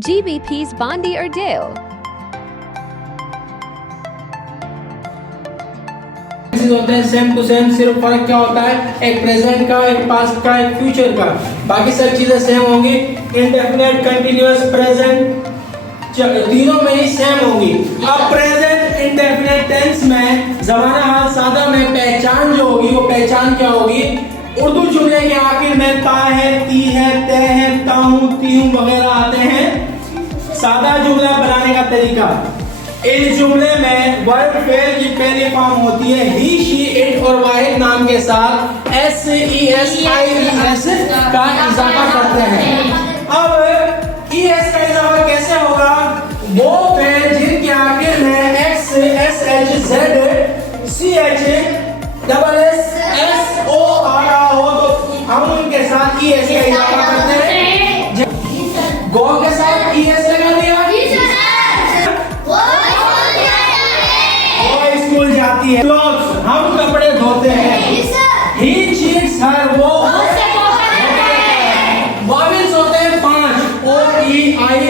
GBP's Bondi or Dale. होते हैं same to same, सिर्फ फर्क क्या होता है एक प्रेजेंट का, एक पास्ट का, एक फ्यूचर का। बाकी सब चीजें सेम होंगी। इंडेफिनिट, कंटिन्यूअस, प्रेजेंट तीनों में ही सेम होंगी। अब प्रेजेंट इंडेफिनिट टेंस में ज़माना हाल सादा में पहचान जो होगी वो पहचान क्या होगी? उर्दू जुमले के आखिर में ता है, ती है, ते है, ता हूं, ती हूं वगैरह आते हैं। सादा जुमला बनाने का तरीका, इस जुमले में वर्ब फेल की पहली फॉर्म होती है ही, शी, इट और वाहिद नाम के साथ एस, ई, एस, आई, एस का इजाफा करते हैं। अब ई एस का इजाफा कैसे होगा? वो फेल जिनके आखिर में एक्स, एस, एच, जेड, सी, एच, डबल एस, एस, ओ आ रहा हो तो हम उनके साथ ई एस का इजाफा करते हैं। गो के साथ ई एस लगा दिया, स्कूल जाती है। क्लोथ्स, हम कपड़े धोते हैं। ही चीट्स हर, वो वॉवेल्स होते हैं 5, ओ, ई, आई,